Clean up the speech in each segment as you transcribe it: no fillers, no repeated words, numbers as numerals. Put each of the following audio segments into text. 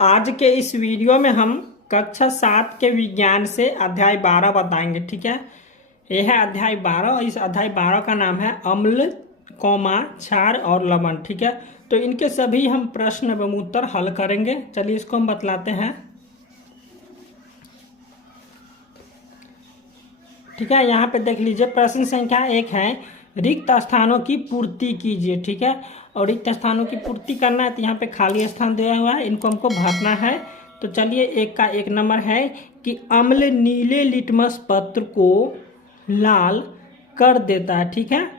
आज के इस वीडियो में हम कक्षा 7 के विज्ञान से अध्याय 12 बताएंगे। ठीक है, यह है अध्याय 12 और इस अध्याय 12 का नाम है अम्ल, क्षार और लवण। ठीक है, तो इनके सभी हम प्रश्न एवं उत्तर हल करेंगे। चलिए इसको हम बतलाते हैं। ठीक है, यहाँ पे देख लीजिए प्रश्न संख्या 1 है, रिक्त स्थानों की पूर्ति कीजिए। ठीक है, और रिक्त स्थानों की पूर्ति करना है तो यहाँ पे खाली स्थान दिया हुआ है, इनको हमको भरना है। तो चलिए एक का 1 नंबर है कि अम्ल नीले लिटमस पत्र को लाल कर देता है। ठीक है,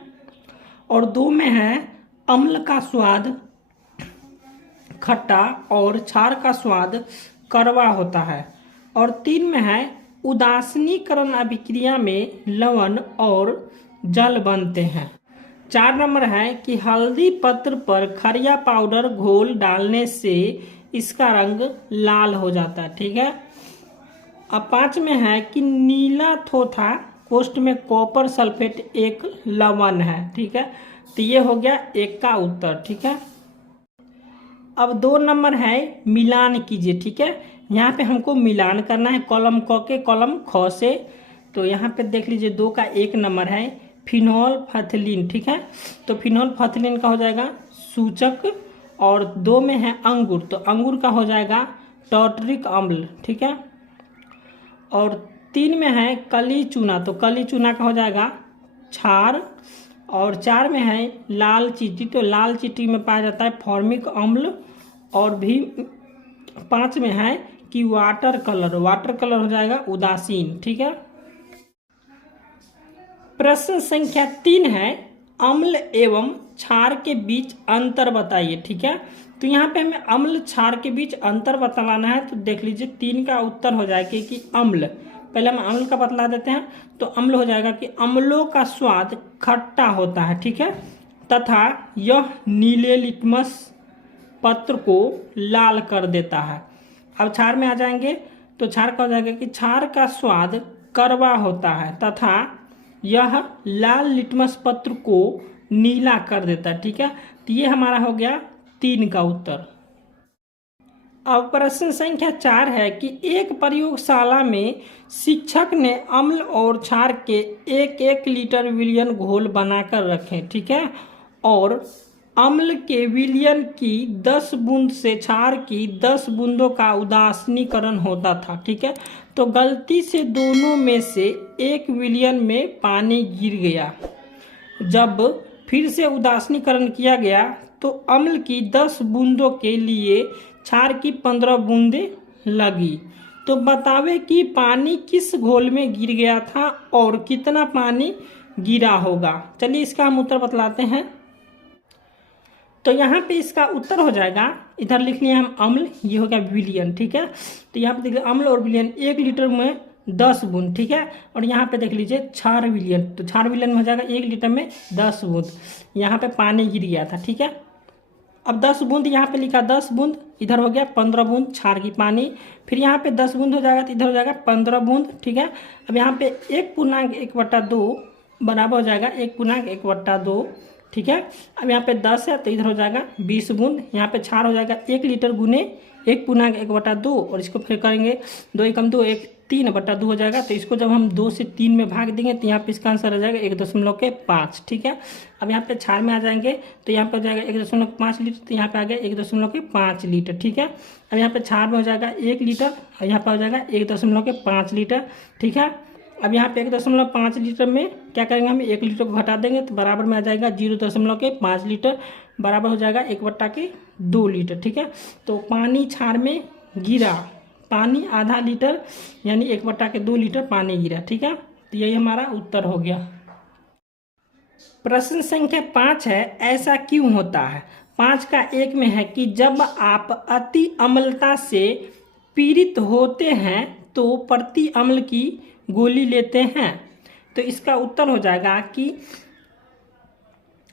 और 2 में है अम्ल का स्वाद खट्टा और क्षार का स्वाद कड़वा होता है। और 3 में है उदासीनीकरण अभिक्रिया में लवण और जल बनते हैं। 4 नंबर है कि हल्दी पत्र पर खरिया पाउडर घोल डालने से इसका रंग लाल हो जाता है। ठीक है, अब 5 में है कि नीला थोथा कोष्ठ में कॉपर सल्फेट एक लवण है। ठीक है, तो ये हो गया 1 का उत्तर। ठीक है, अब 2 नंबर है मिलान कीजिए। ठीक है, यहाँ पे हमको मिलान करना है कॉलम क के कॉलम ख से। तो यहाँ पे देख लीजिए 2 का 1 नंबर है फिनोल फथलीन। ठीक है, तो फिनोल फथलीन का हो जाएगा सूचक। और 2 में है अंगूर, तो अंगूर का हो जाएगा टॉर्टरिक अम्ल। ठीक है, और 3 में है कली चूना, तो कली चूना का हो जाएगा क्षार। और 4 में है लाल चींटी, तो लाल चींटी में पाया जाता है फॉर्मिक अम्ल। और भी 5 में है कि वाटर कलर हो जाएगा उदासीन। ठीक है, प्रश्न संख्या 3 है अम्ल एवं क्षार के बीच अंतर बताइए। ठीक है, तो यहाँ पे हमें अम्ल क्षार के बीच अंतर बतलाना है। तो देख लीजिए 3 का उत्तर हो जाएगा कि अम्ल, पहले हम अम्ल का बतला देते हैं। तो अम्ल हो जाएगा कि अम्लों का स्वाद खट्टा होता है। ठीक है, तथा यह नीले लिटमस पत्र को लाल कर देता है। अब क्षार में आ जाएंगे तो क्षार का हो जाएगा कि क्षार का स्वाद कड़वा होता है तथा यह लाल लिटमस पत्र को नीला कर देता है। ठीक है, तो ये हमारा हो गया 3 का उत्तर। अब प्रश्न संख्या 4 है कि एक प्रयोगशाला में शिक्षक ने अम्ल और क्षार के 1-1 लीटर विलयन घोल बनाकर रखे। ठीक है, और अम्ल के विलयन की 10 बूंद से क्षार की 10 बूंदों का उदासीनीकरण होता था। ठीक है, तो गलती से दोनों में से एक विलयन में पानी गिर गया। जब फिर से उदासीनीकरण किया गया तो अम्ल की 10 बूंदों के लिए क्षार की 15 बूंदें लगी। तो बतावे कि पानी किस घोल में गिर गया था और कितना पानी गिरा होगा। चलिए इसका हम उत्तर बतलाते हैं। तो यहाँ पे इसका उत्तर हो जाएगा, इधर लिख लिया हम अम्ल, ये हो गया विलियन। ठीक है, तो यहाँ पे देख लीजिए अम्ल और विलियन 1 लीटर में 10 बूंद। ठीक है, और यहाँ पे देख लीजिए क्षार विलियन, तो क्षार विलियन में हो जाएगा 1 लीटर में 10 बूंद। यहाँ पे पानी गिर गया था। ठीक है, अब 10 बूंद यहाँ पे लिखा 10 बूंद, इधर हो गया 15 बूंद क्षार की पानी। फिर यहाँ पे 10 बूंद हो जाएगा तो इधर हो जाएगा 15 बूंद। ठीक है, अब यहाँ पे 1/1/2 बराबर हो जाएगा 1/1/2। ठीक है, अब यहाँ पे 10 है तो इधर हो जाएगा 20 बूंद। यहाँ पे क्षार हो जाएगा 1 लीटर गुने 1/1/2, और इसको फिर करेंगे 2 एकम 2 3/2 हो जाएगा। तो इसको जब हम 2 से 3 में भाग देंगे तो यहाँ पे इसका आंसर आ जाएगा 1.5। ठीक है, अब यहाँ पे क्षार में आ जाएंगे तो यहाँ पे हो जाएगा 1.5 लीटर, तो यहाँ पे आ गया 1.5 लीटर। ठीक है, अब यहाँ पे क्षार में हो जाएगा 1 लीटर और यहाँ पे हो जाएगा 1.5 लीटर। ठीक है, अब यहाँ पे 1.5 लीटर में क्या करेंगे, हम 1 लीटर को घटा देंगे तो बराबर में आ जाएगा 0.5 लीटर, बराबर हो जाएगा 1/2 लीटर। ठीक है, तो पानी क्षार में गिरा, पानी आधा लीटर यानी 1/2 लीटर पानी गिरा। ठीक है, तो यही हमारा उत्तर हो गया। प्रश्न संख्या 5 है ऐसा क्यों होता है। 5 का 1 में है कि जब आप अति अम्लता से पीड़ित होते हैं तो प्रति अम्ल की गोली लेते हैं। तो इसका उत्तर हो जाएगा कि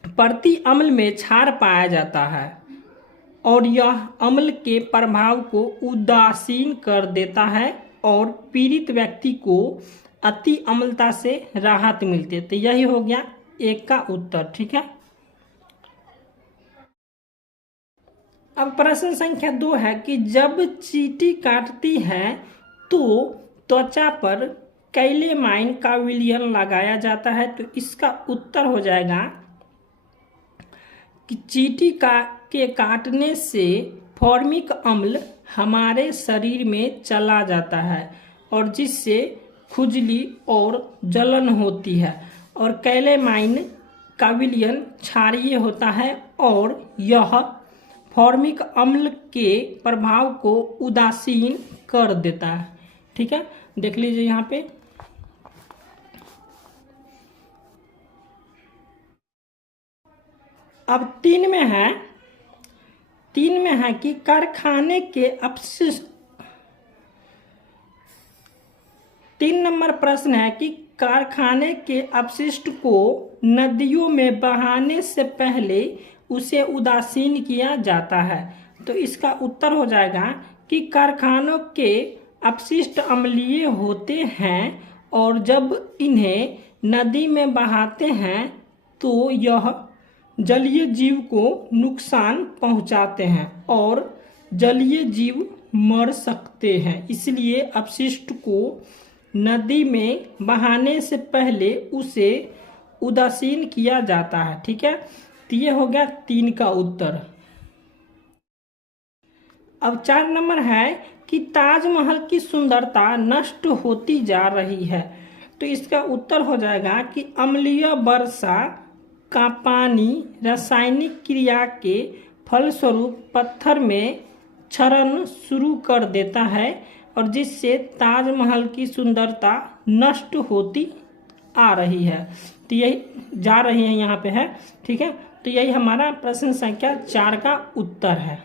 प्रति अम्ल में क्षार पाया जाता है और यह अम्ल के प्रभाव को उदासीन कर देता है और पीड़ित व्यक्ति को अति अम्लता से राहत मिलती है। तो यही हो गया 1 का उत्तर। ठीक है, अब प्रश्न संख्या 2 है कि जब चींटी काटती है तो त्वचा पर कैलेमाइन का विलयन लगाया जाता है। तो इसका उत्तर हो जाएगा कि चींटी के काटने से फॉर्मिक अम्ल हमारे शरीर में चला जाता है और जिससे खुजली और जलन होती है, और कैलेमाइन का विलयन क्षारीय होता है और यह फॉर्मिक अम्ल के प्रभाव को उदासीन कर देता है। ठीक है, देख लीजिए यहाँ पे। अब 3 में है कि कारखाने के अपशिष्ट, 3 नंबर प्रश्न है कि कारखाने के अपशिष्ट को नदियों में बहाने से पहले उसे उदासीन किया जाता है। तो इसका उत्तर हो जाएगा कि कारखानों के अपशिष्ट अम्लीय होते हैं और जब इन्हें नदी में बहाते हैं तो यह जलीय जीव को नुकसान पहुंचाते हैं और जलीय जीव मर सकते हैं। इसलिए अपशिष्ट को नदी में बहाने से पहले उसे उदासीन किया जाता है। ठीक है, तो ये हो गया 3 का उत्तर। अब 4 नंबर है कि ताजमहल की सुंदरता नष्ट होती जा रही है। तो इसका उत्तर हो जाएगा कि अम्लीय वर्षा का पानी रासायनिक क्रिया के फलस्वरूप पत्थर में क्षरण शुरू कर देता है और जिससे ताजमहल की सुंदरता नष्ट होती आ रही है। तो यही जा रही है यहाँ पे है। ठीक है, तो यही हमारा प्रश्न संख्या 4 का उत्तर है।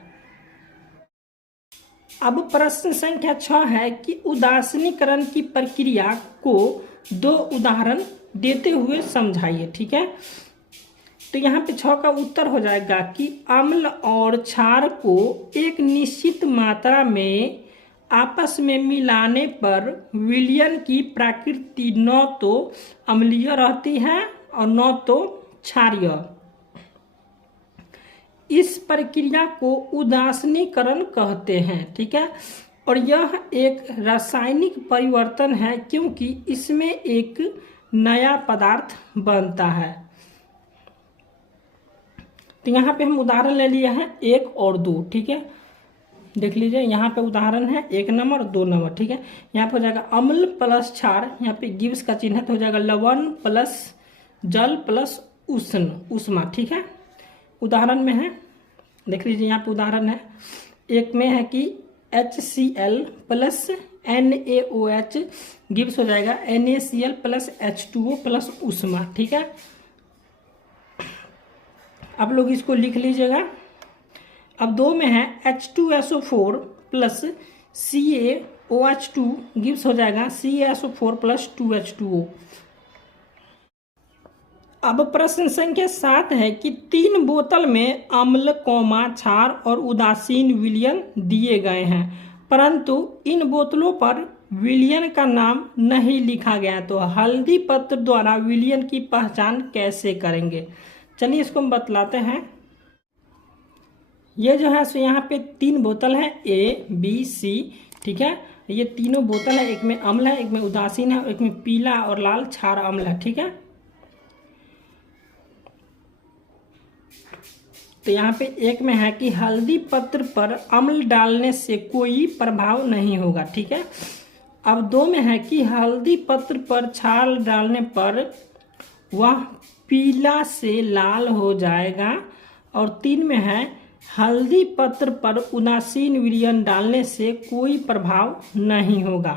अब प्रश्न संख्या 6 है कि उदासीनीकरण की प्रक्रिया को 2 उदाहरण देते हुए समझाइए। ठीक है, तो यहाँ पे 6 का उत्तर हो जाएगा कि अम्ल और क्षार को एक निश्चित मात्रा में आपस में मिलाने पर विलयन की प्रकृति न तो अम्लीय रहती है और न तो क्षारीय। इस प्रक्रिया को उदासीनीकरण कहते हैं। ठीक है, और यह एक रासायनिक परिवर्तन है क्योंकि इसमें एक नया पदार्थ बनता है। तो यहाँ पे हम उदाहरण ले लिए हैं 1 और 2। ठीक है, देख लीजिए यहाँ पे उदाहरण है 1 नंबर 2 नंबर। ठीक है, यहाँ पे हो जाएगा अम्ल प्लस क्षार, यहाँ पे गिब्स का चिन्ह है तो हो जाएगा लवण प्लस जल प्लस उष्ण उष्मा। ठीक है, उदाहरण में है, देख लीजिए यहाँ पे उदाहरण है 1 में है कि HCl प्लस NaOH, गिब्स हो जाएगा NaCl प्लस H2O प्लस उष्मा। ठीक है, आप लोग इसको लिख लीजिएगा। अब 2 में है H2SO4 प्लस CaOH2, गिब्स हो जाएगा CaSO4 प्लस 2H2O। अब प्रश्न संख्या 7 है कि 3 बोतल में अम्ल, क्षार और उदासीन विलयन दिए गए हैं परंतु इन बोतलों पर विलयन का नाम नहीं लिखा गया। तो हल्दी पत्र द्वारा विलयन की पहचान कैसे करेंगे? चलिए इसको हम बतलाते हैं। ये जो है सो यहाँ पे 3 बोतल है A, B, C। ठीक है, ये तीनों बोतल है, एक में अम्ल है, एक में उदासीन है, एक में पीला और लाल क्षार अम्ल है। ठीक है, तो यहाँ पे 1 में है कि हल्दी पत्र पर अम्ल डालने से कोई प्रभाव नहीं होगा। ठीक है, अब 2 में है कि हल्दी पत्र पर क्षार डालने पर वह पीला से लाल हो जाएगा, और 3 में है हल्दी पत्र पर उदासीन विलयन डालने से कोई प्रभाव नहीं होगा।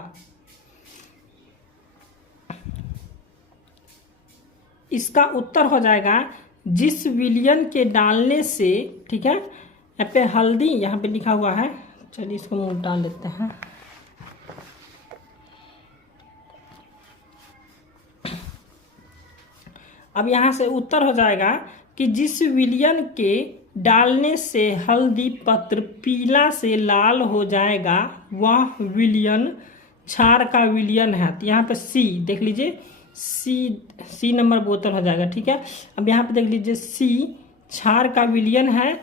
इसका उत्तर हो जाएगा जिस विलयन के डालने से। ठीक है, यहाँ पे हल्दी यहाँ पे लिखा हुआ है, चलिए इसको मुंह डाल लेते हैं। अब यहाँ से उत्तर हो जाएगा कि जिस विलयन के डालने से हल्दी पत्र पीला से लाल हो जाएगा वह विलयन क्षार का विलयन है। तो यहाँ पे C देख लीजिए, C नंबर बोतल हो जाएगा। ठीक है, अब यहाँ पे देख लीजिए C क्षार का विलयन है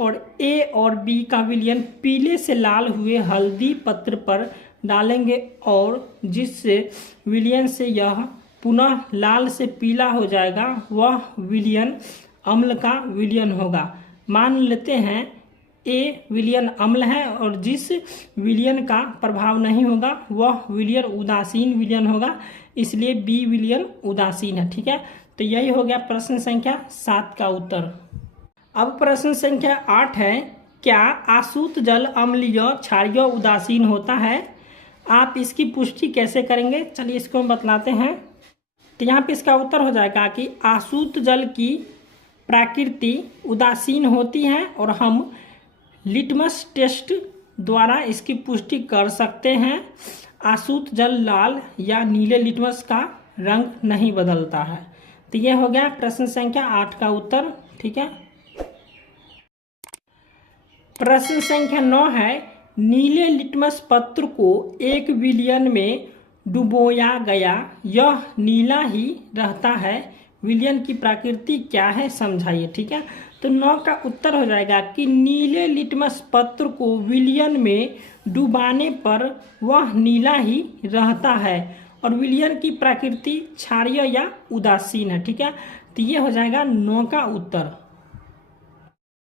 और ए और बी का विलयन पीले से लाल हुए हल्दी पत्र पर डालेंगे और जिससे विलयन से यह पुनः लाल से पीला हो जाएगा वह विलयन अम्ल का विलयन होगा। मान लेते हैं ए विलयन अम्ल है और जिस विलयन का प्रभाव नहीं होगा वह विलयन उदासीन विलयन होगा, इसलिए बी विलयन उदासीन है। ठीक है, तो यही हो गया प्रश्न संख्या 7 का उत्तर। अब प्रश्न संख्या 8 है, क्या आसूत जल अम्लीय क्षारीय उदासीन होता है? आप इसकी पुष्टि कैसे करेंगे, चलिए इसको हम बतलाते हैं। तो यहाँ पे इसका उत्तर हो जाएगा कि आसूत जल की प्रकृति उदासीन होती है और हम लिटमस टेस्ट द्वारा इसकी पुष्टि कर सकते हैं। आसूत जल लाल या नीले लिटमस का रंग नहीं बदलता है। तो यह हो गया प्रश्न संख्या 8 का उत्तर। ठीक है, प्रश्न संख्या 9 है, नीले लिटमस पत्र को एक विलयन में डुबोया गया, यह नीला ही रहता है, विलयन की प्रकृति क्या है समझाइए। ठीक है, तो 9 का उत्तर हो जाएगा कि नीले लिटमस पत्र को विलयन में डुबाने पर वह नीला ही रहता है और विलयन की प्रकृति क्षारीय या उदासीन है। ठीक है, तो ये हो जाएगा 9 का उत्तर।